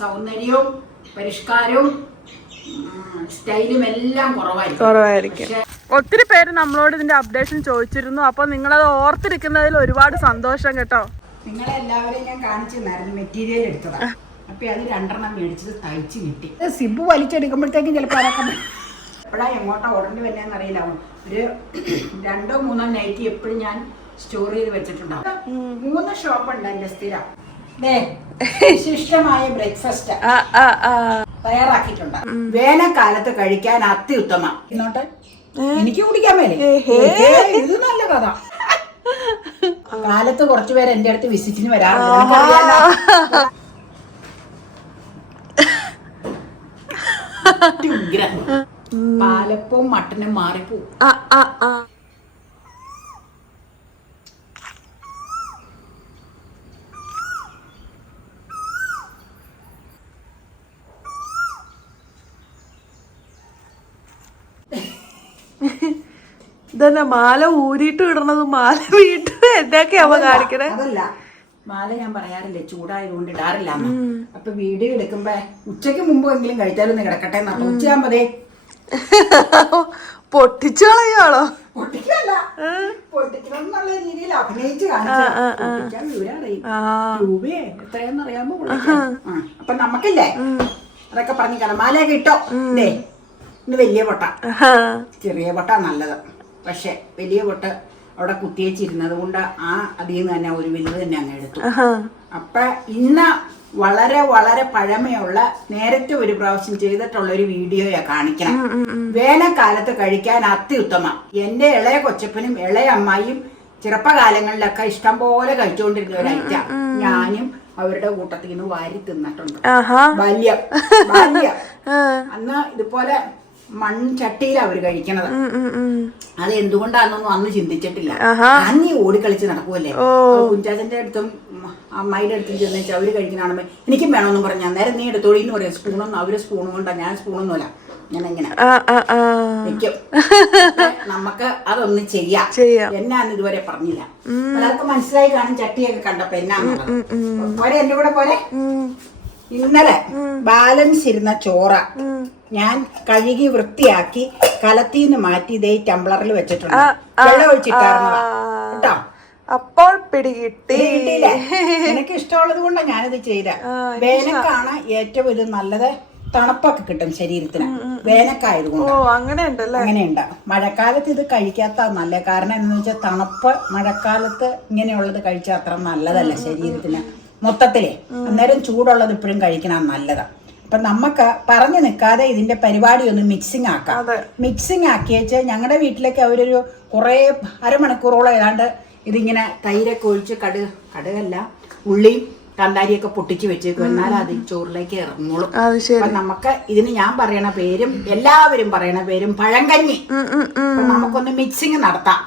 സൗന്ദര്യവും പരിഷ്കാരവും സ്റ്റൈലും എല്ലാം കുറവായിരിക്കും. ഒത്തിരി പേര് നമ്മളോട് ഇതിന്റെ അപ്ഡേഷൻ ചോദിച്ചിരുന്നു. അപ്പൊ നിങ്ങളത് ഓർത്തിരിക്കുന്നതിൽ ഒരുപാട് സന്തോഷം കേട്ടോ. നിങ്ങളെല്ലാവരെയും ഞാൻ കാണിച്ചു തന്നായിരുന്നു, മെറ്റീരിയൽ എടുത്തതാണ്. അപ്പൊ അത് 2 മേടിച്ചത് തയ്ച്ച് കിട്ടി. സിബ് വലിച്ചെടുക്കുമ്പോഴത്തേക്കും ചിലപ്പോൾ അതൊക്കെ എപ്പോഴാണ് എങ്ങോട്ടാ ഓടേണ്ടി വരുന്നതെന്ന് അറിയില്ല. ഒരു 2-3 നൈറ്റി എപ്പോഴും ഞാൻ സ്റ്റോർ ചെയ്ത് വെച്ചിട്ടുണ്ടാവും. 3 ഷോപ്പുണ്ട് എൻ്റെ സ്ഥിരം. വിശിഷ്ടമായ ബ്രേക്ക്ഫാസ്റ്റ് തയ്യാറാക്കിയിട്ടുണ്ട്. വേനൽക്കാലത്ത് കഴിക്കാൻ അത്യുത്തമം. ഇന്നോട്ടെ എനിക്ക് കുടിക്കാൻ മേലെ ഇത് നല്ല കഥ. കാലത്ത് കുറച്ചുപേര് എന്റെ അടുത്ത് വിസിറ്റിന് വരാറുണ്ട്. പാലപ്പവും മട്ടനും മാറിപ്പോവും. ഇതന്നെ മാല ഊരിയിട്ട് ഇടണത് മാല വീട്ട് എന്തൊക്കെയാ കാണിക്കണേ. അതല്ല, മാല ഞാൻ പറയാറില്ലേ ചൂടായതുകൊണ്ട് ഇടാറില്ല. അപ്പൊ വീഡിയോ എടുക്കുമ്പോ ഉച്ചക്ക് മുമ്പെങ്കിലും കഴിച്ചാലൊന്ന് കിടക്കട്ടെ എന്നാ. ഉച്ചയാകുമ്പതേ പൊട്ടിച്ചു കളയാണോ? പൊട്ടിക്കല്ല, പൊട്ടിക്കണം എന്നുള്ള രീതിയിൽ അഭിനയിച്ച് കാണിച്ചാൽ രൂപയെ എത്രയാന്ന് അറിയാമോ? അപ്പൊ നമുക്കില്ലേ അതൊക്കെ പറഞ്ഞു കാണാം. മാലയൊക്കെ ഇട്ടോ ഇല്ലേ? ഇന്ന് വലിയ പൊട്ട, ചെറിയ പൊട്ട നല്ലത്. പക്ഷെ വലിയ പൊട്ട് അവിടെ കുത്തിയേച്ചിരുന്നത് കൊണ്ട് അതിൽ നിന്ന് തന്നെ ഒരു വലുത് തന്നെ അങ്ങ് എടുത്തു. അപ്പൊ ഇന്ന് വളരെ വളരെ പഴമയുള്ള നേരത്തെ ഒരു പ്രാവശ്യം ചെയ്തിട്ടുള്ള ഒരു വീഡിയോയാ കാണിക്കണം. വേനൽക്കാലത്ത് കഴിക്കാൻ അത്യുത്തമം. എന്റെ ഇളയ കൊച്ചപ്പനും ഇളയ അമ്മായിയും ചെറുപ്പകാലങ്ങളിലൊക്കെ ഇഷ്ടം പോലെ കഴിച്ചുകൊണ്ടിരുന്ന ഒരു ഐറ്റം. ഞാനും അവരുടെ കൂട്ടത്തിൽ നിന്ന് വാരി തിന്നിട്ടുണ്ട്. ബാല്യം അന്ന് ഇതുപോലെ മൺചട്ടിയിലാണ് അവര് കഴിക്കണത്. അത് എന്തുകൊണ്ടാണെന്നൊന്നും അന്ന് ചിന്തിച്ചിട്ടില്ല. അന്ന് ഓടിക്കളിച്ച് നടക്കുമല്ലേ. കുഞ്ചാച്ചന്റെ അടുത്തും അമ്മായിയുടെ അടുത്തും ചെന്നുവെച്ചാൽ അവര് കഴിക്കണാണെന്ന് എനിക്കും വേണമെന്നും പറഞ്ഞു. അന്നേരം നീ എടുത്തോളി എന്ന് പറയാം. സ്പൂണൊന്നും അവര് സ്പൂണും കൊണ്ടാ, ഞാൻ സ്പൂണൊന്നുമല്ല. ഞാൻ എങ്ങനെ വെക്കും. നമുക്ക് അതൊന്നും ചെയ്യാം. എന്നാന്ന് ഇതുവരെ പറഞ്ഞില്ല. അതൊക്കെ മനസ്സിലായി കാണും ചട്ടിയൊക്കെ കണ്ടപ്പോ എന്നാന്നുള്ളത്. പോരെ എന്റെ കൂടെ പോരെ. ഇന്നലെ ബാലൻസ് ഇരുന്ന ചോറ ഞാൻ കഴുകി വൃത്തിയാക്കി കലത്തിന്ന് മാറ്റി ഇതേ ടംബ്ലറിൽ വെച്ചിട്ടുണ്ട്. വെള്ളം ഒഴിച്ചിട്ടായിരുന്നതാ കേട്ടോ. അപ്പോൾ പിടികിട്ടിയില്ലേ? എനിക്ക് ഇഷ്ടമുള്ളത് കൊണ്ടാണ് ഞാനിത് ചെയ്ത. വേനൽക്കാണ് ഏറ്റവും ഇത് നല്ലത്. തണുപ്പൊക്കെ കിട്ടും ശരീരത്തിന് വേനൽക്കായതുകൊണ്ട്. അങ്ങനെയുണ്ട്. മഴക്കാലത്ത് ഇത് കഴിക്കാത്ത നല്ല. കാരണം എന്താണെന്ന് വെച്ചാൽ തണുപ്പ് മഴക്കാലത്ത് ഇങ്ങനെയുള്ളത് കഴിച്ചാൽ അത്ര നല്ലതല്ല ശരീരത്തിന് മൊത്തത്തിലേ. അന്നേരം ചൂടുള്ളത് ഇപ്പോഴും കഴിക്കണം നല്ലതാണ്. അപ്പൊ നമുക്ക് പറഞ്ഞു നിൽക്കാതെ ഇതിന്റെ പരിപാടി ഒന്ന് മിക്സിങ് ആക്കാം. മിക്സിങ് ആക്കിയേച്ച് ഞങ്ങളുടെ വീട്ടിലേക്ക് അവരൊരു കുറെ അരമണിക്കൂറോളം ഏതാണ്ട് ഇതിങ്ങനെ തൈരൊക്കെ ഒഴിച്ച് കടുകല്ല ഉള്ളിയും കാന്താരിയൊക്കെ പൊട്ടിച്ച് വെച്ചേക്കും. എന്നാൽ അത് ചോറിലേക്ക് ഇറങ്ങോളും. അപ്പൊ നമുക്ക് ഇതിന് ഞാൻ പറയണ പേരും എല്ലാവരും പറയണ പേരും പഴങ്കഞ്ഞി. അപ്പൊ നമുക്കൊന്ന് മിക്സിങ് നടത്താം.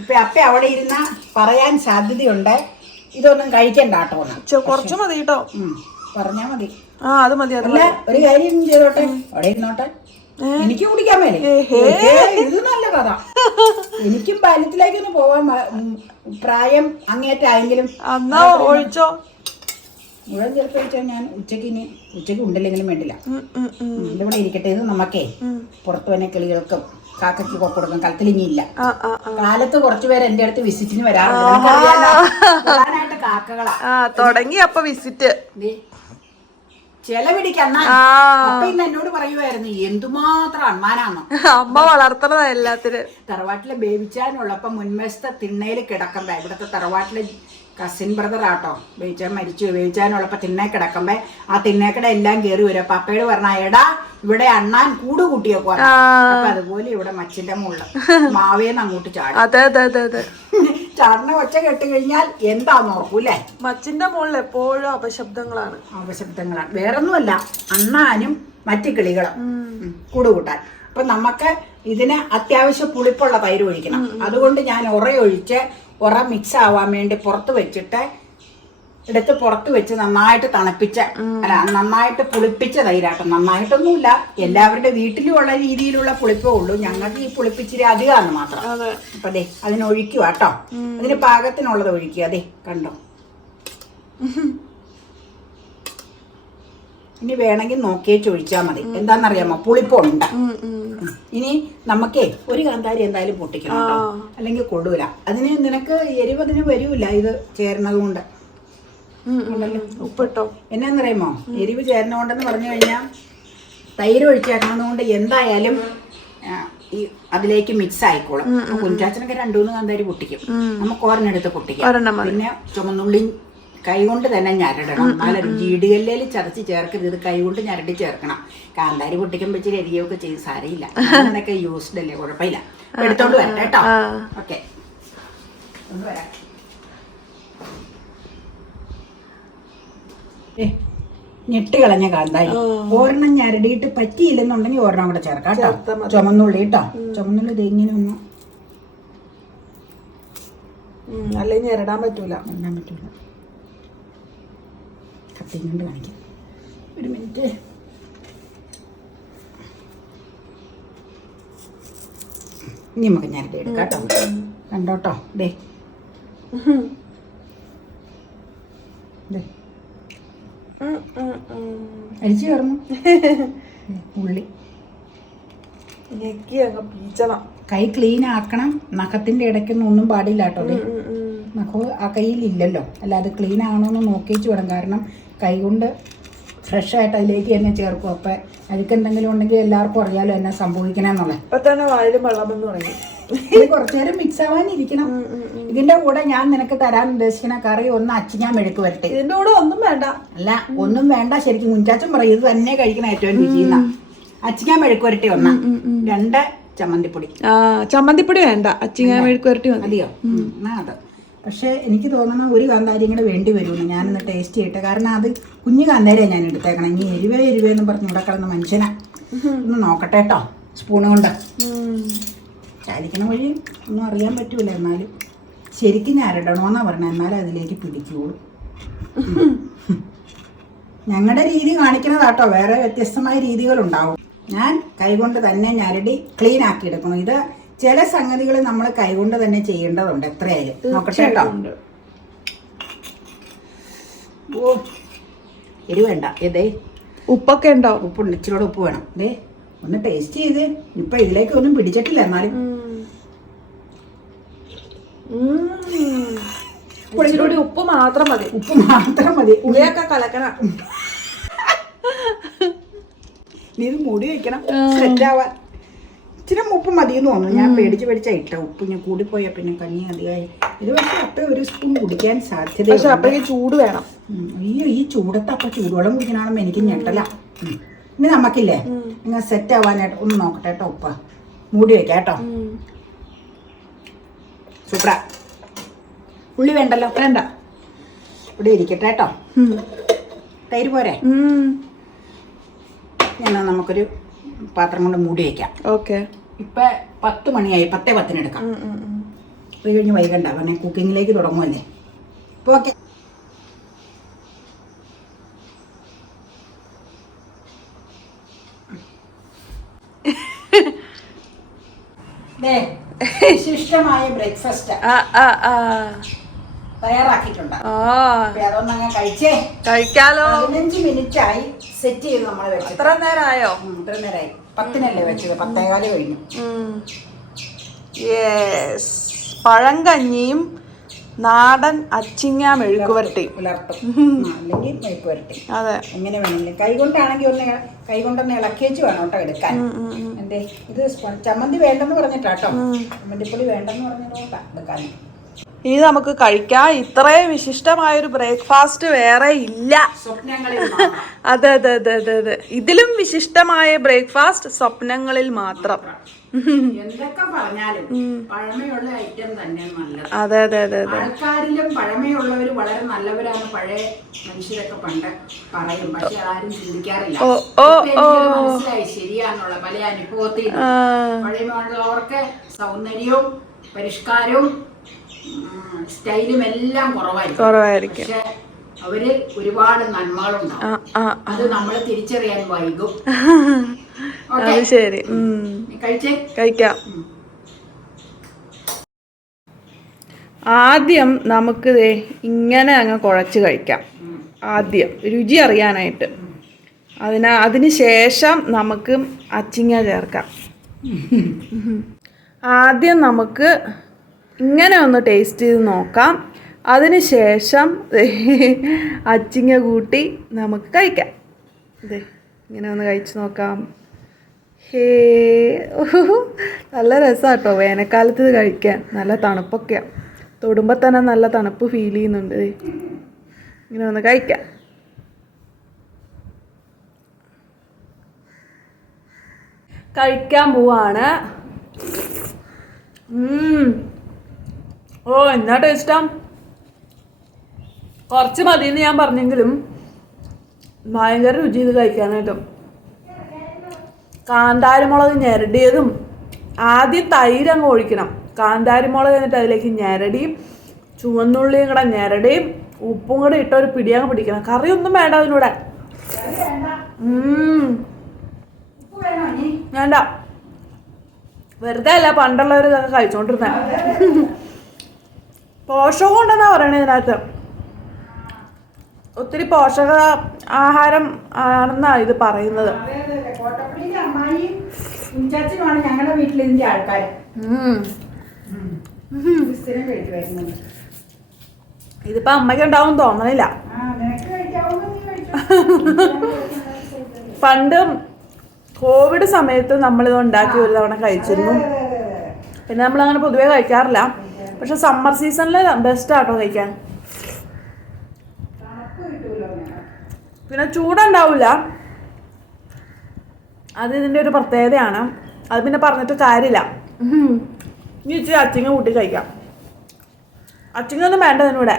ഇപ്പൊ അപ്പ അവിടെ ഇരുന്ന പറയാൻ സാധ്യതയുണ്ട് ഇതൊന്നും കഴിക്കണ്ട കേട്ടോ. കുറച്ച് മതി കേട്ടോ. പറഞ്ഞാ മതി. അത് മതി. അല്ല ഒരു കാര്യം ചെയ്തോട്ടെ, അവിടെ ഇരുന്നോട്ടെ. എനിക്ക് കുടിക്കാൻ മേലെ ഇത് നല്ല കഥ. എനിക്കും ബാല്യത്തിലേക്കൊന്ന് പോവാൻ പ്രായം അങ്ങേറ്റായെങ്കിലും ഒഴിച്ചോ. മുഴുവൻ ചിലപ്പോൾ കഴിച്ചാൽ ഞാൻ ഉച്ചയ്ക്ക് ഉണ്ടില്ലെങ്കിലും വേണ്ടില്ല. എന്റെ കൂടെ ഇരിക്കട്ടെ. ഇത് നമുക്കേ പുറത്തു തന്നെ കിളികൾക്കും കാക്കയ്ക്ക് കൊടുക്കും. കലത്തിലിങ്ങിയില്ല. കാലത്ത് കുറച്ചുപേര് എന്റെ അടുത്ത് വിസിറ്റിന് വരാറുണ്ട്. പ്രധാനമായിട്ട് കാക്കകളാ തുടങ്ങി. അപ്പൊ വിസിറ്റ് ചെലവിടിക്കന്ന അപ്പൊ ഇന്ന് എന്നോട് പറയുമായിരുന്നു എന്തുമാത്രം അമ്മാനാന്ന്. അമ്മ വളർത്തണതാ എല്ലാത്തിനും. തറവാട്ടിലെ ബേബിച്ചാനുള്ളപ്പോ മുൻവശത്തെ തിണ്ണയിൽ കിടക്കുമ്പോ, ഇവിടുത്തെ തറവാട്ടിലെ കസിൻ ബ്രദർ ആട്ടോ, ബേബിച്ചാൻ മരിച്ചു. ബേബിച്ചാനുള്ളപ്പോ തിണ്ണേ കിടക്കുമ്പോ ആ തിണ്ണേക്കട എല്ലാം കയറി വരും. അപ്പൊ അപ്പയോട് പറഞ്ഞ എടാ ഇവിടെ അണ്ണാൻ കൂട് കൂട്ടിയൊക്കെ. അപ്പൊ അതുപോലെ ഇവിടെ മച്ചിന്റെ മുകളിൽ മാവേന്ന് അങ്ങോട്ട് ചാടും. ചാടിന ഒച്ച കേട്ട് കഴിഞ്ഞാൽ എന്താന്ന് ഓർക്കൂല്ലേ. മച്ചിന്റെ മുകളിൽ എപ്പോഴും അപശബ്ദങ്ങളാണ്. വേറൊന്നുമല്ല, അണ്ണാനും മറ്റു കിളികളും കൂടുകൂട്ടാൻ. അപ്പൊ നമുക്ക് ഇതിന് അത്യാവശ്യം പുളിപ്പുള്ള തൈര് ഒഴിക്കണം. അതുകൊണ്ട് ഞാൻ ഒഴിച്ച് മിക്സ് ആവാൻ വേണ്ടി പുറത്ത് വെച്ചിട്ട് എടുത്ത് പുറത്ത് വെച്ച് നന്നായിട്ട് തണുപ്പിച്ച നന്നായിട്ട് പുളിപ്പിച്ച തൈരാട്ടം. നന്നായിട്ടൊന്നുമില്ല, എല്ലാവരുടെ വീട്ടിലും ഉള്ള രീതിയിലുള്ള പുളിപ്പേ ഉള്ളൂ. ഞങ്ങൾക്ക് ഈ പുളിപ്പിച്ചിരി അധികമാണ് മാത്രം. അപ്പൊ അതെ അതിനൊഴിക്കുക കേട്ടോ. അതിന് പാകത്തിനുള്ളത് ഒഴിക്കുക. അതെ കണ്ടോ, ഇനി വേണമെങ്കിൽ നോക്കിയേ ചോദിച്ചാൽ മതി. എന്താണെന്നറിയാമോ, പുളിപ്പുണ്ട്. ഇനി നമുക്കേ ഒരു കാന്താരി എന്തായാലും പൊട്ടിക്കണം കേട്ടോ, അല്ലെങ്കിൽ കൊള്ളൂല. അതിന് നിനക്ക് എരിവ് അതിന് വരൂല ഇത് ചേരണത് കൊണ്ട്. ഉപ്പിട്ടോ എന്നാന്നറിയാമോ, എരിവ് ചേരണോണ്ടെന്ന് പറഞ്ഞു കഴിഞ്ഞാൽ തൈര് ഒഴിച്ചേക്കണതുകൊണ്ട് എന്തായാലും ഈ അതിലേക്ക് മിക്സ് ആയിക്കോളും. കുഞ്ചാച്ചനൊക്കെ 2-3 കാന്താരി പൊട്ടിക്കും, നമുക്ക് ഒരെണ്ണെടുത്ത് പൊട്ടിക്കാം. പിന്നെ ചുമന്നുള്ളി കൈ കൊണ്ട് തന്നെ ഞരടണം, നല്ല ജീടുകല്ലേൽ ചതച്ച് ചേർക്കരുത്, ഇത് കൈ കൊണ്ട് ഞരടി ചേർക്കണം. കാന്താരി പൊട്ടിക്കുമ്പോൾ ഇച്ചിരി എരിയൊക്കെ ചെയ്ത് സാരയില്ല, അങ്ങനെയൊക്കെ യൂസ്ഡ് അല്ലേ, കുഴപ്പമില്ല. എടുത്തോണ്ട് വരട്ടെ കേട്ടോ. ഓക്കെ, ഒന്ന് വരാം. ഞെട്ട് കളഞ്ഞ കാന്താരി ഒരെണ്ണം ഞരടിയിട്ട് പറ്റിയില്ലെന്നുണ്ടെങ്കിൽ ഒരെണ്ണം കൂടെ ചേർക്കാം കേട്ടോ. ചുമന്നുള്ളി കേട്ടോ, ചുമന്നുള്ളി ഇത് ഇങ്ങനെ ഒന്ന് അല്ലെങ്കിൽ ഞെരടാൻ പറ്റൂല. കത്തി കൊണ്ട് കാണിക്കാം, ഒരു മിനിറ്റ്. ഇനി നമുക്ക് ഞരടി എടുക്കാം കേട്ടോ. കണ്ടോട്ടോ, ദേ അരിച്ചു കയറുന്നു. ഉള്ളി പീച്ചണം, കൈ ക്ലീൻ ആക്കണം. നഖത്തിന്റെ ഇടയ്ക്കൊന്നും ഒന്നും പാടില്ല കേട്ടോ. നഖം ആ കയ്യിലില്ലല്ലോ, അല്ലാതെ ക്ലീൻ ആണോന്ന് നോക്കിച്ച് വേണം. കാരണം കൈ കൊണ്ട് ഫ്രഷ് ആയിട്ട് അതിലേക്ക് തന്നെ ചേർക്കും. അപ്പം അതിക്ക് എന്തെങ്കിലും ഉണ്ടെങ്കിൽ എല്ലാവർക്കും അറിയാലോ എന്നാ സംഭവിക്കണമെന്നുള്ളത്. ഇപ്പൊ തന്നെ വായിലും വെള്ളം എന്ന് തുടങ്ങി. ഇത് കുറച്ചു നേരം മിക്സ് ആവാനിരിക്കണം. ഇതിന്റെ കൂടെ ഞാൻ നിനക്ക് തരാൻ ഉദ്ദേശിക്കുന്ന കറി ഒന്ന് അച്ചിങ്ങാൻ മെഴുക്ക് വരട്ടെ. ഇതിന്റെ കൂടെ ഒന്നും വേണ്ട. അല്ല, ഒന്നും വേണ്ട. ശരിക്കും മുൻചാച്ചൻ പറയും ഇത് തന്നെ കഴിക്കണം ഏറ്റവും രുചിയെന്ന. അച്ചിങ്ങാൻ മെഴുക്ക് വരട്ടെ 1, 2 ചമ്മന്തിപ്പൊടി. ചമ്മന്തിപ്പൊടി വേണ്ട, അച്ചിങ്ങാൻ മെഴുക്ക് വരട്ടി മതിയോ? അത് പക്ഷെ എനിക്ക് തോന്നുന്ന ഒരു കാന്താരിയും കൂടെ വേണ്ടി വരുമെന്ന് ഞാനൊന്ന് ടേസ്റ്റ് ചെയ്യട്ടെ. കാരണം അത് കുഞ്ഞു കാന്താരിയാണ് ഞാൻ എടുത്തേക്കണം. ഇനി എരിവേന്ന് പറഞ്ഞ് ഇവിടെ കിടന്ന മനുഷ്യനെ ഒന്ന് നോക്കട്ടെ കേട്ടോ, സ്പൂണ് കൊണ്ട്. ചാലിക്കണ വഴി ഒന്നും അറിയാൻ പറ്റൂല, എന്നാലും ശരിക്കും ഞരടണമെന്നാണ് പറഞ്ഞത്, എന്നാലും അതിലേക്ക് പിടിക്കുള്ളൂ. ഞങ്ങളുടെ രീതി കാണിക്കുന്നതാട്ടോ, വേറെ വ്യത്യസ്തമായ രീതികളുണ്ടാവും. ഞാൻ കൈകൊണ്ട് തന്നെ ഞരടി ക്ലീൻ ആക്കി എടുക്കണം. ഇത് ചില സംഗതികൾ നമ്മൾ കൈകൊണ്ട് തന്നെ ചെയ്യേണ്ടതുണ്ട്, എത്രയായാലും. നോക്കട്ടെ കേട്ടോ. ഓ, എരിവ് വേണ്ട. ഏതേ ഉപ്പൊക്കെ ഉണ്ടോ? ഉപ്പുണ്ട്, ഇച്ചിരി ഉപ്പ് വേണം. ദേ ഒന്ന് ടേസ്റ്റ് ചെയ്ത്. ഇപ്പൊ ഇതിലേക്ക് ഒന്നും പിടിച്ചിട്ടില്ല, എന്നാലും ഉപ്പ് മാത്രം മതി. ഉപ്പ് മാത്രം മതി. ഉള്ളിയൊക്കെ കലക്കണം. നീ ഇത് മൂടി വെക്കണം സെറ്റാവാൻ. ഇച്ചിരി ഉപ്പ് മതിയെന്ന് തോന്നുന്നു. ഞാൻ പേടിച്ചാ ഇട്ട ഉപ്പ് ഞാൻ കൂടിപ്പോയാ പിന്നെ കഞ്ഞി അധികമായി. ഇത് പക്ഷെ അപ്പം 1 സ്പൂൺ കുടിക്കാൻ സാധ്യത. ചൂട് വേണം. അയ്യോ, ഈ ചൂടത്ത് അപ്പം ചൂടുവെള്ളം കുടിക്കണമെന്ന് എനിക്ക് ഞെട്ടല. ഇനി നമുക്കില്ലേ നിങ്ങൾ സെറ്റ് ആവാനായിട്ട് ഒന്ന് നോക്കട്ടെ കേട്ടോ. ഉപ്പ മൂടി വെക്കാം കേട്ടോ. സൂപ്പറാ. ഉള്ളി വേണ്ടല്ലോ? വേണ്ട, ഇവിടെ ഇരിക്കട്ടെ കേട്ടോ. തൈര് പോരെ? ഞാൻ നമുക്കൊരു പാത്രം കൊണ്ട് മൂടി വയ്ക്കാം. ഓക്കെ. ഇപ്പൊ 10 മണിയായി. 10:10 എടുക്കാം. അത് കഴിഞ്ഞ് വൈകണ്ട, പിന്നെ കുക്കിങ്ങിലേക്ക് തുടങ്ങുമല്ലേ. ഇപ്പൊ ഓക്കെ. വിശിഷ്ടമായ ബ്രേക്ക്ഫാസ്റ്റ് തയ്യാറാക്കിയിട്ടുണ്ട്. അതൊന്നങ്ങ് കഴിക്കാലോ. 15 മിനിറ്റ് ആയി സെറ്റ് ചെയ്ത് നമ്മൾ വെച്ചു. ഇത്ര നേരമായോ? ഇത്ര നേരമായി. 10-നല്ലേ വെച്ചത്, 10:15 കഴിഞ്ഞു. പഴങ്കഞ്ഞിയും നാടൻ അച്ചിങ്ങ മെഴുക്കുവരട്ടി പുലർത്തും, അല്ലെങ്കിൽ മെഴുക്കുവരട്ടി. അതെ, എങ്ങനെ വേണമെങ്കിലും. കൈകൊണ്ടാണെങ്കിൽ കൈകൊണ്ടൊന്ന് ഇളക്കിയേച്ച് വേണം കേട്ടോ എടുക്കാൻ. എന്തേ ഇത് ചമ്മന്തി വേണ്ടെന്ന് പറഞ്ഞിട്ടാട്ടോ, ചമ്മന്തിപ്പൊടി വേണ്ടെന്ന് പറഞ്ഞതുകൊണ്ടാ എടുക്കാൻ. ഇനി നമുക്ക് കഴിക്കാം. ഇത്രയും വിശിഷ്ടമായൊരു ബ്രേക്ക്ഫാസ്റ്റ് വേറെ ഇല്ല. അതെ അതെ അതെ അതെ അതെ. ഇതിലും വിശിഷ്ടമായ ബ്രേക്ക്ഫാസ്റ്റ് സ്വപ്നങ്ങളിൽ മാത്രം. എന്തൊക്കെ പറഞ്ഞാലും പഴമയുള്ള ഐറ്റം തന്നെ നല്ലത്. അതെ അതെ അതെ അതെ. ആൾക്കാരിലും പഴമയുള്ളവർ വളരെ നല്ലവരാണ് പഴയ മനുഷ്യരൊക്കെ പണ്ട് പറയും. പക്ഷെ ആരും ചിന്തിക്കാറില്ല. മനസ്സിലായി ശരിയാന്നുള്ള പല അനുഭവത്തിൽ. പഴമയുള്ളവർക്ക് സൗന്ദര്യവും പരിഷ്കാരവും സ്റ്റൈലും എല്ലാം കുറവായിരിക്കും. പക്ഷെ അവര് ഒരുപാട് നന്മകളുണ്ടാവും. അത് നമ്മൾ തിരിച്ചറിയാൻ വൈകും. അത് ശരി. കഴിക്കാം. ആദ്യം നമുക്ക് ഇങ്ങനെ അങ്ങ് കുഴച്ച് കഴിക്കാം. ആദ്യം രുചി അറിയാനായിട്ട് അതിന് ശേഷം നമുക്ക് അച്ചിങ്ങ ചേർക്കാം. ആദ്യം നമുക്ക് ഇങ്ങനെ ഒന്ന് ടേസ്റ്റ് ചെയ്ത് നോക്കാം. അതിന് ശേഷം അച്ചിങ്ങ കൂട്ടി നമുക്ക് കഴിക്കാം. ഇതേ ഇങ്ങനെ ഒന്ന് കഴിച്ച് നോക്കാം. നല്ല രസമാണ് കേട്ടോ വേനൽക്കാലത്ത് ഇത് കഴിക്കാൻ. നല്ല തണുപ്പൊക്കെയാണ്, തൊടുമ്പോൾ തന്നെ നല്ല തണുപ്പ് ഫീൽ ചെയ്യുന്നുണ്ട്. ഇങ്ങനെ ഒന്ന് കഴിക്കാം. കഴിക്കാൻ പോവാണ്. ഓ എന്നാ ടേസ്റ്റാ. കുറച്ച് മതിയെന്ന് ഞാൻ പറഞ്ഞെങ്കിലും ഭയങ്കര രുചി ഇത് കഴിക്കാനായിട്ടും. കാന്താരിമുളക് ഞെരടിയതും ആദ്യം തൈര് അങ്ങ് ഒഴിക്കണം. കാന്താരിമുളക് കഴിഞ്ഞിട്ട് അതിലേക്ക് ഞെരടി ചുവന്നുള്ളിയും കൂടെ ഞെരടിയും ഉപ്പും കൂടെ ഇട്ട ഒരു പിടിയങ്ങ് പിടിക്കണം. കറിയൊന്നും വേണ്ട അതിനൂടെ. വേണ്ട, വെറുതെ അല്ല പണ്ടുള്ളവർ ഇതൊക്കെ കഴിച്ചോണ്ടിരുന്ന. പോഷകം ഉണ്ടെന്നാ പറയണേ ഇതിനകത്ത്. ഒത്തിരി പോഷക ആഹാരം ആണെന്നാണ് ഇത് പറയുന്നത്. ഞങ്ങളുടെ വീട്ടിൽ ഇതിന്റെ ആൾക്കാർ ഇതിപ്പോ അമ്മയ്ക്ക് ഉണ്ടാവും തോന്നണില്ല. പണ്ട് കോവിഡ് സമയത്ത് നമ്മളിത് ഉണ്ടാക്കി ഒരു തവണ കഴിച്ചിരുന്നു. പിന്നെ നമ്മളങ്ങനെ പൊതുവെ കഴിക്കാറില്ല. പക്ഷെ സമ്മർ സീസണിൽ ബെസ്റ്റാട്ടോ കഴിക്കാൻ. പിന്നെ ചൂടുണ്ടാവില്ല, അത് ഇതിൻ്റെ ഒരു പ്രത്യേകതയാണ്. അത് പിന്നെ പറഞ്ഞിട്ട് കാര്യമില്ല. ഇനി ഇച്ചിരി അച്ചിങ്ങ കൂട്ടി കഴിക്കാം. അച്ചിങ്ങ ഒന്നും വേണ്ട ഇതിനൂടെ.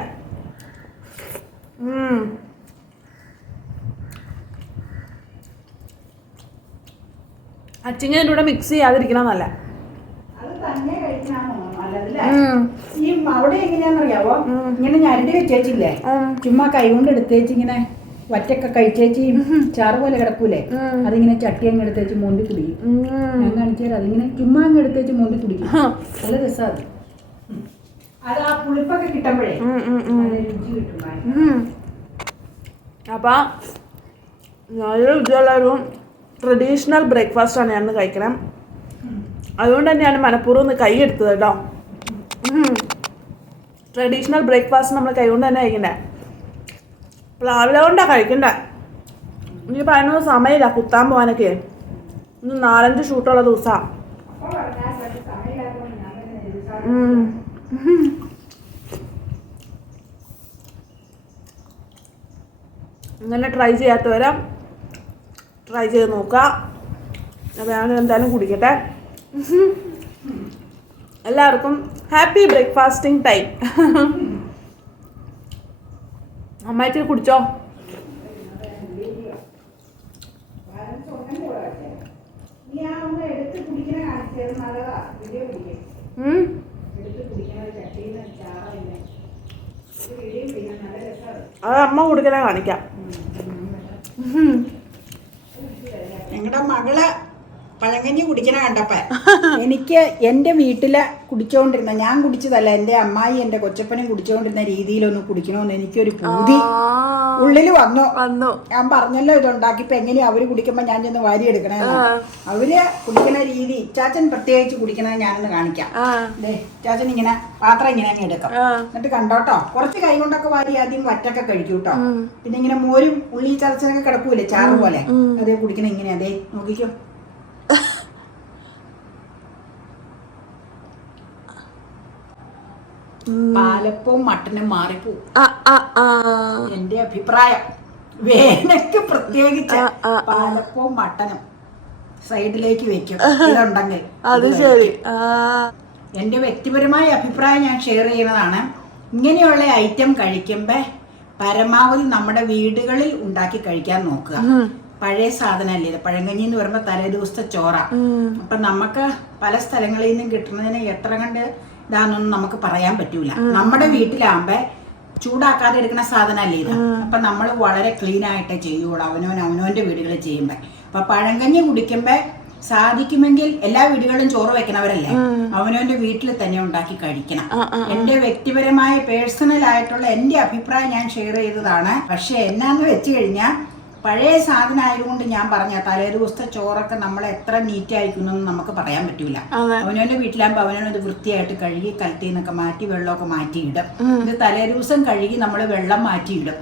അച്ചിങ്ങ ഇതിൻ്റെ കൂടെ മിക്സ് ചെയ്യാതിരിക്കണം നല്ല. ഈ അവിടെ എങ്ങനെയാണെന്നറിയാവോ, ഇങ്ങനെ ഞരടി വെച്ചേച്ചില്ലേ, ചുമ്മാ കൈ കൊണ്ട് എടുത്തേച്ച് ഇങ്ങനെ വറ്റൊക്കെ കഴിച്ചേച്ച് ചാറ് പോലെ കിടക്കൂലേ, അതിങ്ങനെ ചട്ടി അങ്ങ് എടുത്തേച്ച് മോന്തി കുടിക്കും. ഞാൻ കാണിച്ചാൽ അതിങ്ങനെ ചുമ്മാ അങ്ങ് എടുത്തേച്ച് മോന്തി കുടിക്കും. നല്ല രസമാണ് അത്. ആ പുളിപ്പൊക്കെ കിട്ടുമ്പോഴേ രുചി കിട്ടും. അപ്പം നല്ല രുചിയുള്ളൊരു ട്രഡീഷണൽ ബ്രേക്ക്ഫാസ്റ്റാണ് ഞാനിന്ന് കഴിക്കണം. അതുകൊണ്ട് തന്നെയാണ് മനഃപൂർവ്വം ഒന്ന് കൈ എടുത്തത് കേട്ടോ. ട്രഡീഷണൽ ബ്രേക്ക്ഫാസ്റ്റ് നമ്മൾ കൈ കൊണ്ട് തന്നെ കഴിക്കണ്ടേ. പ്ലാവില കൊണ്ടാണ് കഴിക്കണ്ടേ. ഇനിയിപ്പോൾ അതിനൊന്നും സമയമില്ല കുത്താൻ പോകാനൊക്കെ. ഇന്ന് 4-5 ഷൂട്ടുള്ള ദിവസമാണ്. ഇങ്ങനെ ട്രൈ ചെയ്യാത്തവരെ ട്രൈ ചെയ്ത് നോക്കുക. അപ്പോൾ ഞാൻ എന്തായാലും കുടിക്കട്ടെ. എല്ലാവർക്കും ഹാപ്പി ബ്രേക്ക്ഫാസ്റ്റിംഗ് ടൈം. അമ്മായിട്ട് കുടിച്ചോ. അത് അമ്മ കുടിക്കണേ കാണിക്കാം. ഞങ്ങളുടെ മകള് പഴങ്കഞ്ഞി കുടിക്കണ കണ്ടപ്പോ എനിക്ക് എൻ്റെ വീട്ടില് കുടിച്ചോണ്ടിരുന്ന, ഞാൻ കുടിച്ചതല്ല, എൻ്റെ അമ്മായി എൻ്റെ കൊച്ചപ്പനും കുടിച്ചോണ്ടിരുന്ന രീതിയിലൊന്ന് കുടിക്കണമെന്ന് എനിക്കൊരു പൂതി ഉള്ളിൽ വന്നു. ഞാൻ പറഞ്ഞല്ലോ ഇതുണ്ടാക്കിയപ്പോ എങ്ങനെയാ അവര് കുടിക്കുമ്പോ ഞാൻ ചെന്ന് വാരി എടുക്കണേ. അവര് കുടിക്കണ രീതി ചാച്ചൻ പ്രത്യേകിച്ച് കുടിക്കണത് ഞാനൊന്ന് കാണിക്കാം. ചാച്ചൻ ഇങ്ങനെ പാത്രം ഇങ്ങനെ അങ്ങ് എടുക്കാം. എന്നിട്ട് കണ്ടോട്ടോ, കുറച്ച് കൈ കൊണ്ടൊക്കെ വാരി ആദ്യം വറ്റൊക്കെ കഴിക്കൂട്ടോ. പിന്നെ ഇങ്ങനെ മോരും ഉള്ളി ചതച്ചൊക്കെ കിടക്കൂലേ ചാറ് പോലെ, അതേ കുടിക്കണ ഇങ്ങനെ. അതേ നോക്കിക്കോ. പാലപ്പവും മട്ടനും മാറിപ്പോവും എന്റെ അഭിപ്രായം. വേനക്ക് പ്രത്യേകിച്ച് പാലപ്പവും മട്ടനും സൈഡിലേക്ക് വെക്കും ഇതുണ്ടെങ്കിൽ. അത് ശരി. എന്റെ വ്യക്തിപരമായ അഭിപ്രായം ഞാൻ ഷെയർ ചെയ്യുന്നതാണ്. ഇങ്ങനെയുള്ള ഐറ്റം കഴിക്കുമ്പോ പരമാവധി നമ്മുടെ വീടുകളിൽ ഉണ്ടാക്കി കഴിക്കാൻ നോക്കുക. പഴയ സാധനമല്ലേ ഇത്. പഴങ്കഞ്ഞി എന്ന് പറയുമ്പോ തലേ ദിവസത്തെ ചോറ. അപ്പൊ നമുക്ക് പല സ്ഥലങ്ങളിൽ നിന്നും കിട്ടുന്നതിന് എത്ര കണ്ട് ഇതാണെന്നൊന്നും നമുക്ക് പറയാൻ പറ്റൂല. നമ്മുടെ വീട്ടിലാകുമ്പോ ചൂടാക്കാതെ എടുക്കുന്ന സാധനമല്ലേ ഇത്. അപ്പൊ നമ്മൾ വളരെ ക്ലീൻ ആയിട്ടേ ചെയ്യുള്ളൂ അവനവന്റെ വീടുകളിൽ ചെയ്യുമ്പോ. അപ്പൊ പഴങ്കഞ്ഞി കുടിക്കുമ്പോ സാധിക്കുമെങ്കിൽ എല്ലാ വീടുകളിലും ചോറ് വെക്കണവരല്ലേ, അവനവന്റെ വീട്ടിൽ തന്നെ ഉണ്ടാക്കി കഴിക്കണം. എന്റെ വ്യക്തിപരമായ പേഴ്സണൽ ആയിട്ടുള്ള എന്റെ അഭിപ്രായം ഞാൻ ഷെയർ ചെയ്തതാണ്. പക്ഷെ എന്നാന്ന് വെച്ച് കഴിഞ്ഞാൽ പഴയ സാധനം ആയതുകൊണ്ട് ഞാൻ പറഞ്ഞ തലേ ദിവസത്തെ ചോറൊക്കെ നമ്മൾ എത്ര നീറ്റ് ആയിരിക്കുന്നൊന്നും നമുക്ക് പറയാൻ പറ്റൂല. അവനവന്റെ വീട്ടിലാകുമ്പോൾ അവനവനത് വൃത്തിയായിട്ട് കഴുകി കലത്തിന്നൊക്കെ മാറ്റി വെള്ളമൊക്കെ മാറ്റിയിടും. ഇത് തലേ ദിവസം കഴുകി നമ്മൾ വെള്ളം മാറ്റിയിടും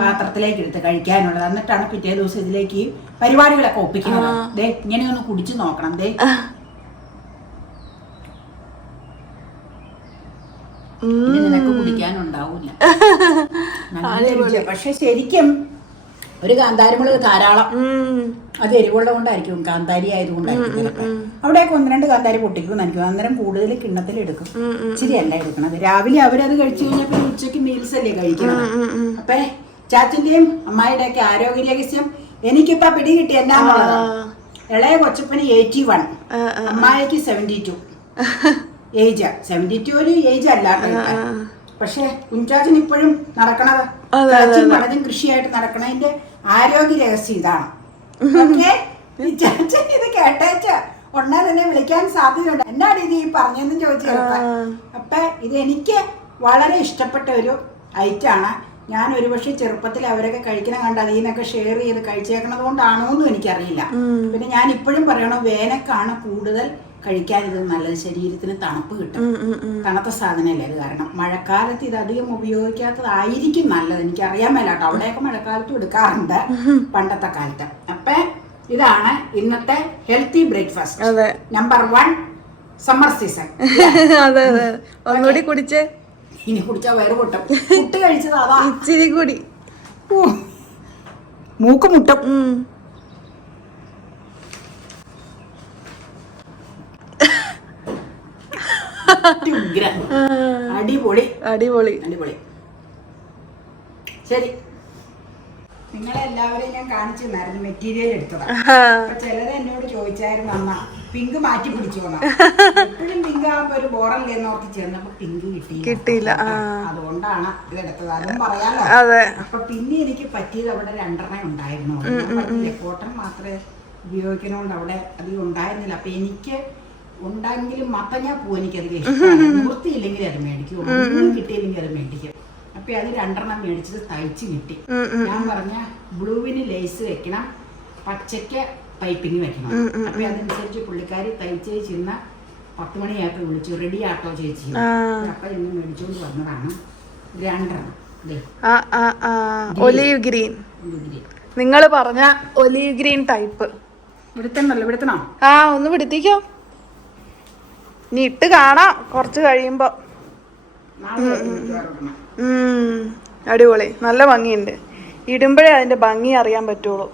പാത്രത്തിലേക്ക് എടുത്ത് കഴിക്കാനുള്ളത്. എന്നിട്ടാണ് പിറ്റേ ദിവസം ഇതിലേക്ക് പരിപാടികളൊക്കെ ഒപ്പിക്കുന്നത്. ദേ ഇങ്ങനെയൊന്ന് കുടിച്ചു നോക്കണം. ദേ നിനക്ക് കുടിക്കാനുണ്ടാവൂല. പക്ഷെ ശരിക്കും ഒരു കാന്താരിമുളക് ധാരാളം. അത് എരിവുള്ള കൊണ്ടായിരിക്കും, കാന്താരി ആയതുകൊണ്ടായിരിക്കും ചിലപ്പോൾ. അവിടെയൊക്കെ 1-2 കാന്താരി പൊട്ടിക്കുമെന്നായിരിക്കും. അന്നേരം കൂടുതൽ കിണ്ണത്തിലെടുക്കും. ഇച്ചിരി അല്ല എടുക്കണത്. രാവിലെ അവരത് കഴിച്ചു കഴിഞ്ഞാൽ ഉച്ചയ്ക്ക് മീൽസ് അല്ലേ കഴിക്കുന്നത്. അപ്പൊ ചാച്ചിന്റെയും അമ്മായിയുടെ ഒക്കെ ആരോഗ്യ രഹസ്യം എനിക്കിപ്പോ പിടി കിട്ടി. എന്നാന്നുള്ളത് ഇളയ കൊച്ചപ്പന് 81, അമ്മായിക്ക് 72 ഏജ്. 72 ഒരു ഏജ് അല്ല. പക്ഷെ കുഞ്ചാച്ചൻ ഇപ്പോഴും നടക്കണത് പലതും കൃഷിയായിട്ട് നടക്കണതിന്റെ ആരോഗ്യ രഹസ്യം ഇതാണ്. ചാച്ചൻ ഇത് കേട്ടേച്ച ഉടനെ തന്നെ വിളിക്കാൻ സാധ്യതയുണ്ട്. എന്നാണ് ഇത് ഈ പറഞ്ഞെന്ന് ചോദിച്ചപ്പോ. അപ്പൊ ഇത് എനിക്ക് വളരെ ഇഷ്ടപ്പെട്ട ഒരു ഐറ്റാണ്. ഞാൻ ഒരുപക്ഷെ ചെറുപ്പത്തിൽ അവരൊക്കെ കഴിക്കണം കണ്ട് അതിൽ നിന്നൊക്കെ ഷെയർ ചെയ്ത് കഴിച്ചേക്കണത് കൊണ്ടാണോ എന്നും എനിക്കറിയില്ല. പിന്നെ ഞാൻ ഇപ്പോഴും പറയണു, വേനക്കാണ് കൂടുതൽ കഴിക്കാൻ ഇത് നല്ലത്. ശരീരത്തിന് തണുപ്പ് കിട്ടും. തണുത്ത സാധനമല്ലേ ഇത്. കാരണം മഴക്കാലത്ത് ഇത് അധികം ഉപയോഗിക്കാത്തതായിരിക്കും നല്ലത്. എനിക്ക് അറിയാൻ മേലാട്ടോ. അവിടെയൊക്കെ മഴക്കാലത്തും എടുക്കാറുണ്ട് പണ്ടത്തെ കാലത്ത്. അപ്പൊ ഇതാണ് ഇന്നത്തെ healthy breakfast number 1 summer season. ഒന്നുകൂടി കുടിച്ചേ. ഇനി കുടിച്ചാ വയറ് പൊട്ടും. പുട്ട് കഴിച്ചത് അതാ. ഇച്ചിരി കൂടി മൂക്ക് മുട്ടും. അടിപൊളി അടിപൊളി അടിപൊളി. ശരി, നിങ്ങളെല്ലാവരെയും ഞാൻ കാണിച്ചു തന്നായിരുന്നു മെറ്റീരിയൽ എടുത്തതാ. അപ്പൊ ചിലര് എന്നോട് ചോദിച്ചായിരുന്നു, അമ്മ പിങ്ക് മാറ്റി പിടിച്ചോന്നാ. എപ്പോഴും പിങ്ക് ആകുമ്പോ ഒരു ബോറല്ലേന്ന് ഓർത്ത് ചേർന്നപ്പോ പിങ്ക് കിട്ടിയില്ല. അതുകൊണ്ടാണ് ഇതെടുത്തത്. അതും പറയാലോ. അപ്പൊ പിന്നെ എനിക്ക് പറ്റിയത് അവിടെ 2 ഉണ്ടായിരുന്നു. കോട്ടൺ മാത്രമേ ഉപയോഗിക്കണോണ്ട് അവിടെ അധികം ഉണ്ടായിരുന്നില്ല. അപ്പൊ എനിക്ക് ഉണ്ടെങ്കിലും മത്തങ്ങ പൂ എനിക്കധികം ഇഷ്ടമാണ്. നിവൃത്തിയില്ലെങ്കിൽ അത് മേടിക്കും, ഒന്നും കിട്ടിയില്ലെങ്കിൽ അത് മേടിക്കും. അപ്പൊ അത് 2 മേടിച്ചത് തയ്ച്ച് കിട്ടി. ഞാൻ പറഞ്ഞ ബ്ലൂവിന് ലേസ് വെക്കണം, പച്ചയ്ക്ക് പൈപ്പിങ് വെക്കണം. അപ്പൊ അതനുസരിച്ച് പുള്ളിക്കാരി തയ്ച്ച് ചിന്ന 10 മണിയായപ്പോ വിളിച്ചു, റെഡി ആട്ടോ ചേച്ചി. അപ്പൊ ഇന്ന് മേടിച്ചോണ്ട് വന്നതാണ് 2. Olive green. നിങ്ങൾ പറഞ്ഞ ഒലീവ് ഗ്രീൻ ടൈപ്പ് ഇവിടുത്തണ്ടല്ലോ. ഇവിടുത്തണോ? ഒന്ന് പിടുത്തിക്കോ. നീ ഇട്ട് കാണാം കുറച്ച് കഴിയുമ്പോ. അടിപൊളി, നല്ല ഭംഗിയുണ്ട്. ഇടുമ്പോഴേ അതിന്റെ ഭംഗി അറിയാൻ പറ്റുള്ളൂ.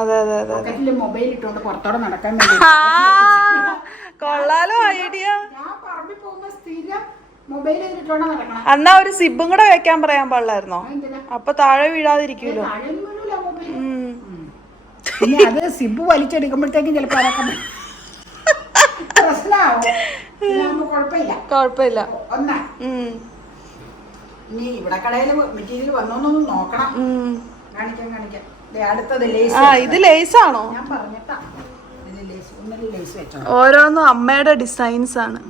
അതെ അതെ അതെ. മൊബൈൽ ഇട്ടോണ്ട് പുറത്തോടെ നടക്കാൻ കൊള്ളാലോ ഐഡിയ. മൊബൈൽ എന്നാ ഒരു സിബും കൂടെ വെക്കാൻ പറയാൻ പാടില്ലായിരുന്നോ? അപ്പൊ താഴെ വീഴാതിരിക്കുമല്ലോ. അത് സിബ് വലിച്ചെടുക്കുമ്പോഴത്തേക്കും ചിലപ്പോ അതൊക്കെ കുഴപ്പമില്ല. ഇനി ഇവിടെ കടയില് മെറ്റീരിയൽ വന്നോന്നൊന്നും നോക്കണം. കാണിക്കാം. അടുത്തത് ഇത് ലേസ് ആണോ? ഞാൻ പറഞ്ഞിട്ടാ ലേസ് വെച്ചോ. ഓരോന്നും അമ്മയുടെ ഡിസൈൻസ് ആണ്.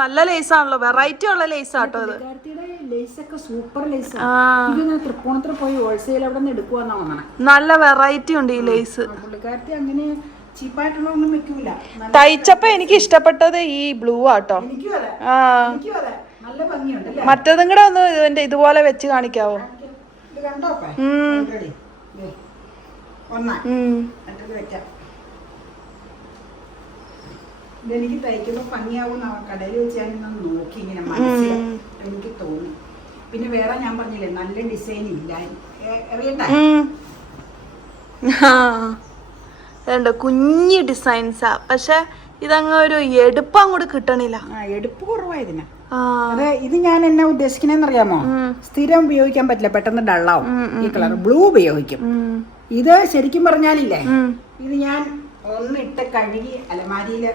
നല്ല ലേസ് ആണല്ലോ, വെറൈറ്റി ഉള്ള ലേസ് ആട്ടോ അത്. Super lace. തൃപ്പൂണിത്തുറ പോയി ഹോൾസെയിൽ അവിടെ നിന്ന് എടുക്കുവാന്നാ തോന്നണേ. നല്ല വെറൈറ്റി ഉണ്ട് ഈ ലേസ്. പുള്ളിക്കാരത്തി അങ്ങനെ ചീപ്പായിട്ടുള്ളതൊന്നും വെക്കൂല. തയ്ച്ചപ്പോ എനിക്ക് ഇഷ്ടപ്പെട്ടത് ഈ ബ്ലൂ ആട്ടോ. നല്ല ഭംഗിയുണ്ട്. മറ്റതും കൂടെ ഒന്ന് ഇതിന്റെ ഇതുപോലെ വെച്ച് കാണിക്കാവോ? ഇതെനിക്ക് തയ്ക്കുമ്പോ ഭംഗിയാവും കടയിൽ വെച്ച് ഞാൻ നോക്കി ഇങ്ങനെ മനസ്സിൽ എനിക്ക് തോന്നി. പിന്നെ വേറെ ഞാൻ പറഞ്ഞില്ലേ നല്ല ഡിസൈൻ ഇല്ല. കുഞ്ഞി ഡിസൈൻസാ, പക്ഷെ ഇതങ്ങ് ഒരു എടുപ്പ് അങ്ങോട്ട് കിട്ടണില്ല. എടുപ്പ് കുറവാ ഇതിന്. അതെ, ഇത് ഞാൻ എന്നാ ഉദ്ദേശിക്കണെന്നറിയാമോ? സ്ഥിരം ഉപയോഗിക്കാൻ പറ്റില്ല, പെട്ടെന്ന് ഡള്ളാവും. ഈ കളർ ബ്ലൂ ഉപയോഗിക്കും. ഇത് ശരിക്കും പറഞ്ഞാലില്ലേ, ഇത് ഞാൻ ഒന്നിട്ട് കഴുകി അലമാരിയില്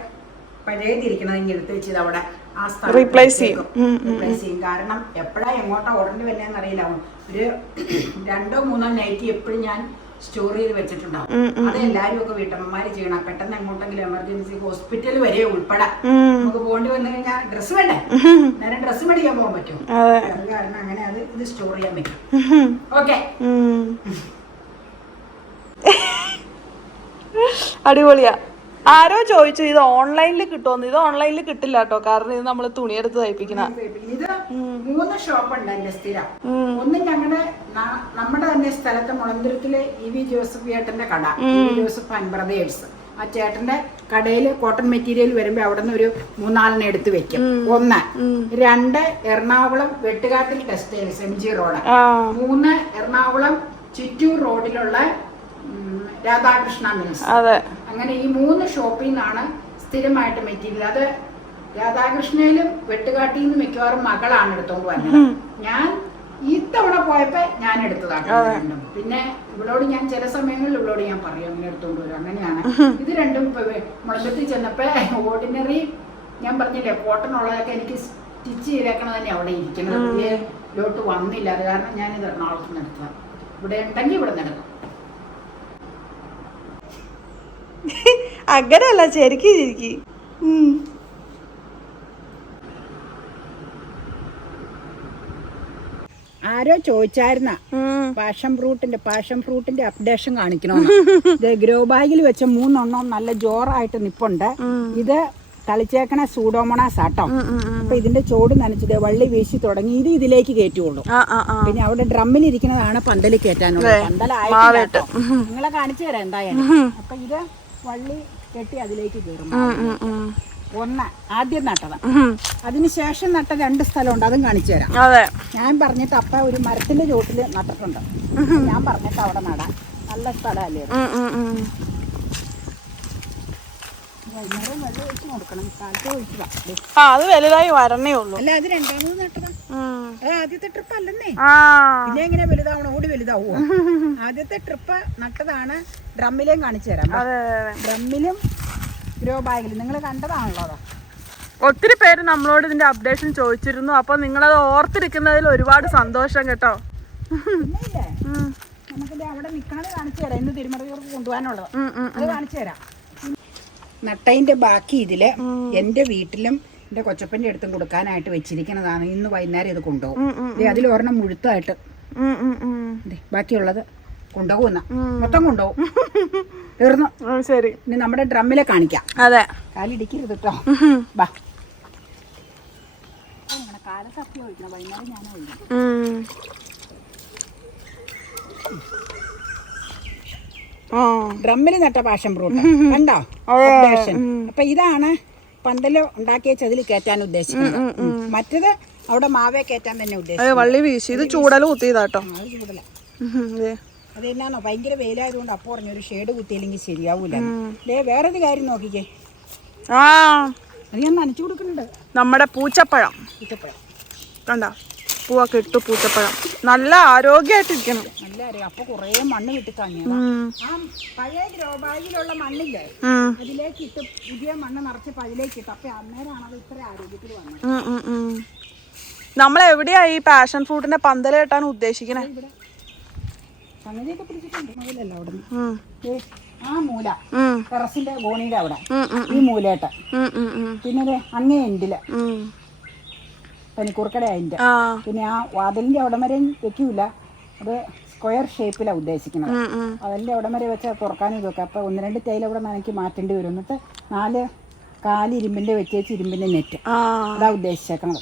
പഴയതിരിക്കണത് എടുത്ത് വെച്ചത് അവിടെ ആ സ്ഥലം റീപ്ലേസ് ചെയ്യും. കാരണം എപ്പോഴാ എങ്ങോട്ടാ ഓടേണ്ടി വരുന്നതെന്ന് അറിയില്ല. ഒരു 2-3 നൈറ്റി എപ്പോഴും ഞാൻ സ്റ്റോർ ചെയ്ത് വെച്ചിട്ടുണ്ടാവും. അത് എല്ലാരും ഒക്കെ വീട്ടമ്മമാര് ചെയ്യണം. പെട്ടെന്ന് എങ്ങോട്ടെങ്കിലും എമർജൻസി ഹോസ്പിറ്റൽ വരെ ഉൾപ്പെടെ നമുക്ക് പോകേണ്ടി വന്നു കഴിഞ്ഞാൽ ഡ്രസ്സ് വേണ്ടേ, നേരം ഡ്രസ്സ് മേടിക്കാൻ പോകാൻ പറ്റും. അത് കാരണം അങ്ങനെ അത് ഇത് സ്റ്റോർ ചെയ്യാൻ പറ്റും. ഓക്കെ, അടിപൊളിയാ. ആരോ ചോദിച്ചു ഇത് ഓൺലൈനിൽ കിട്ടുമെന്ന്. ഇത് ഓൺലൈനിൽ കിട്ടില്ല കേട്ടോ, കാരണം ഇത് നമ്മള് തുണിയെടുത്ത് തയ്പ്പിക്കുന്ന. ഇത് 3 ഷോപ്പുണ്ട് എന്റെ സ്ഥിരം. ഒന്ന് ഞങ്ങളുടെ നമ്മുടെ തന്നെ സ്ഥലത്ത് മുളന്തുരുത്തിലെ EV ജോസഫ് ചേട്ടന്റെ കട, EV ജോസഫ് ആൻഡ് ബ്രദേഴ്സ്. ആ ചേട്ടന്റെ കടയിൽ കോട്ടൺ മെറ്റീരിയൽ വരുമ്പോ അവിടെ നിന്ന് ഒരു 3-4 എടുത്ത് വെക്കും. 1. 2 Ernakulam Vettukattil textiles MG road. 3 Ernakulam Chittur റോഡിലുള്ള രാധാകൃഷ്ണ മിൽസ്. അങ്ങനെ ഈ 3 ഷോപ്പിൽ നിന്നാണ് സ്ഥിരമായിട്ട് മെറ്റീരിയൽ. അത് രാധാകൃഷ്ണയിലും വെട്ടുകാട്ടിൽ നിന്നും മിക്കവാറും മകളാണ് എടുത്തോണ്ട് വരുന്നത്. ഞാൻ ഈ തവണ പോയപ്പോ ഞാൻ എടുത്തതാണ് രണ്ടും. പിന്നെ ഇവളോട് ഞാൻ ചില സമയങ്ങളിൽ ഇവളോട് ഞാൻ പറയും അങ്ങനെ എടുത്തോണ്ട് വരും. അങ്ങനെയാണ് ഇത് രണ്ടും. മുളമ്പത്തിൽ ചെന്നപ്പോ ഓർഡിനറി ഞാൻ പറഞ്ഞില്ലേ കോട്ടൺ ഉള്ളതൊക്കെ എനിക്ക് സ്റ്റിച്ച് ചെയ്തേക്കണ തന്നെ അവിടെ ഇരിക്കുന്നത്. പുതിയലോട്ട് വന്നില്ല. അത് കാരണം ഞാനിത് എറണാകുളത്ത് നിന്ന് എടുത്തതാണ്. ഇവിടെ ഉണ്ടെങ്കിൽ ഇവിടെ നിന്ന് എടുക്കും. അങ്ങനെയല്ല, ശരിക്കും ആരോ ചോദിച്ചായിരുന്ന പാഷൻ ഫ്രൂട്ടിന്റെ അപ്ഡേഷൻ കാണിക്കണമെന്ന്. ഗ്രോ ബാഗിൽ വെച്ച 3 എണ്ണം നല്ല ജോറായിട്ട് നിപ്പുണ്ട്. ഇത് തളിച്ചേക്കണ സൂഡോമോണാസ് ആട്ടോ. അപ്പൊ ഇതിന്റെ ചോട് നനച്ചത് വള്ളി വീശി തുടങ്ങി. ഇത് ഇതിലേക്ക് കയറ്റുള്ളൂ. പിന്നെ അവിടെ ഡ്രമ്മിൽ ഇരിക്കുന്നതാണ് പന്തലിൽ കയറ്റാനുള്ളത്. പന്തലായിട്ട് നിങ്ങളെ കാണിച്ചു തരാം എന്തായാലും. അപ്പൊ ഇത് വള്ളി കെട്ടി അതിലേക്ക് കയറും. 1 ആദ്യം നട്ടത്. അതിനുശേഷം നട്ട 2 സ്ഥലമുണ്ട്, അതും കാണിച്ചു തരാം. ഞാൻ പറഞ്ഞിട്ട് അപ്പ ഒരു മരത്തിന്റെ ചോട്ടില് നട്ടിട്ടുണ്ട്. ഞാൻ പറഞ്ഞിട്ട് അവിടെ നടാൻ നല്ല സ്ഥലമല്ലേ. വെള്ളം ഒഴിച്ചു കൊടുക്കണം. കാലത്ത് ഒഴിച്ചതാ. അത് വലുതായി വരണേ ഉള്ളൂ. അല്ല, അത് 2ാമത് നട്ടതാ. അത് ആദ്യത്തെ ട്രിപ്പ് അല്ലെന്നേ. പിന്നെ എങ്ങനെ വലുതാവണം, ഓടി വലുതാവോ? ആദ്യത്തെ ട്രിപ്പ് നട്ടതാണ്. ഡ്രമ്മിലേയും കാണിച്ചു തരാം. ഡ്രമ്മിലും ഗ്രോ ബാഗിലും നിങ്ങൾ കണ്ടതാണല്ലോ. ഒത്തിരി പേര് നമ്മളോട് ഇതിന്റെ അപ്ഡേഷൻ ചോദിച്ചിരുന്നു. അപ്പൊ നിങ്ങളത് ഓർത്തിരിക്കുന്നതിൽ ഒരുപാട് സന്തോഷം കേട്ടോ. നമുക്കിത് അവിടെ നിക്കണത് കാണിച്ചു തരാം. ഇന്ന് തിരുമറിയൂർക്ക് കൊണ്ടുപോകാനുള്ളത് അത് കാണിച്ചു തരാം. നട്ടതിന്റെ ബാക്കി ഇതില് എന്റെ വീട്ടിലും എന്റെ കൊച്ചപ്പന്റെ അടുത്തും കൊടുക്കാനായിട്ട് വെച്ചിരിക്കുന്നതാണ്. ഇന്ന് വൈകുന്നേരം ഇത് കൊണ്ടുപോകും. അതിൽ ഒരെണ്ണം മുഴുത്തായിട്ട് ബാക്കിയുള്ളത് കൊണ്ടുപോകുന്ന മൊത്തം കൊണ്ടുപോകും. തീർന്നു. ശരി, ഇനി നമ്മുടെ ഡ്രമ്മിലെ കാണിക്കാം. അതെ, കാലിടിക്കരുത് കേട്ടോ. ബാ, കാലത്ത് അപ്പി ഒഴിക്കണം. വൈകുന്നേരം ഞാൻ ഒഴിക്കും. ഡ്രമ്മിൽ നട്ട പാഷൻ ഫ്രൂട്ട് കണ്ടോ? അപ്പൊ ഇതാണ് പന്തല് ഉണ്ടാക്കി വെച്ച് അതിൽ കയറ്റാൻ ഉദ്ദേശിക്കുന്നത്. മറ്റത് അവിടെ മാവേ കയറ്റാൻ തന്നെ ഉദ്ദേശിക്കുന്നത്. വള്ളി വീശി ഇത് ചൂടല കുത്തിയതാട്ടോ. അത് ചൂടല. അത് എന്നാണോ ഭയങ്കര വെയിലായതുകൊണ്ട് അപ്പൊ പറഞ്ഞു ഒരു ഷെയ്ഡ് കുത്തിയില്ലെങ്കിൽ ശരിയാവൂല. വേറൊരു കാര്യം നോക്കിക്കേ. അത് ഞാൻ നനച്ചു കൊടുക്കുന്നുണ്ട്. നമ്മുടെ പൂച്ചപ്പഴം കണ്ടോ? പൂവൊക്കെ ഇട്ടു. പൂച്ചപ്പഴം നല്ല ആരോഗ്യമായിട്ടിരിക്കണം. നല്ല അറിയാം. അപ്പൊ കൊറേ മണ്ണ് വിട്ട് തങ്ങിയത്. ആ പഴയ ഗ്രോ ബാഗിലുള്ള മണ്ണില്ലേ, അതിലേക്ക് ഇട്ട് പുതിയ മണ്ണ് നിറച്ചപ്പോ അതിലേക്ക് ഇട്ട്. അപ്പൊ അന്നേരമാണ് അത് ഇത്ര ആരോഗ്യത്തിൽ വന്നത്. നമ്മൾ എവിടെയാ ഈ പാഷൻ ഫ്രൂട്ടിന്റെ പന്തല് കെട്ടാൻ ഉദ്ദേശിക്കണേ? സംഗതിയൊക്കെ പിടിച്ചിട്ടുണ്ട്. മുതലല്ല അവിടെ നിന്ന് ആ മൂല ടെറസിന്റെ ഗോണിയുടെ അവിടെ ഈ മൂലേട്ട. പിന്നെ അങ്ങേ എൻഡില് പനിക്കൂർക്കട അതിന്റെ. പിന്നെ ആ വാതിലിന്റെ അവിടം വരെ വെക്കൂല. അത് സ്ക്വയർ ഷേപ്പിലാണ് ഉദ്ദേശിക്കുന്നത്. അതിന്റെ അവിടം വരെ വെച്ചാൽ തുറക്കാനും ഇതൊക്കെ. അപ്പൊ 1-2 തൈൽ അവിടെ നനയ്ക്ക് മാറ്റേണ്ടി വരും. എന്നിട്ട് 4 കാല് ഇരുമ്പിന്റെ വെച്ചേച്ച് ഇരുമ്പിന്റെ നെറ്റ് അതാ ഉദ്ദേശിച്ചേക്കണത്.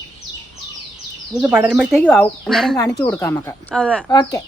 ഇത് പടരുമ്പോഴത്തേക്കും ആവും. അന്നേരം കാണിച്ചു കൊടുക്കാം നമുക്ക്. ഓക്കെ.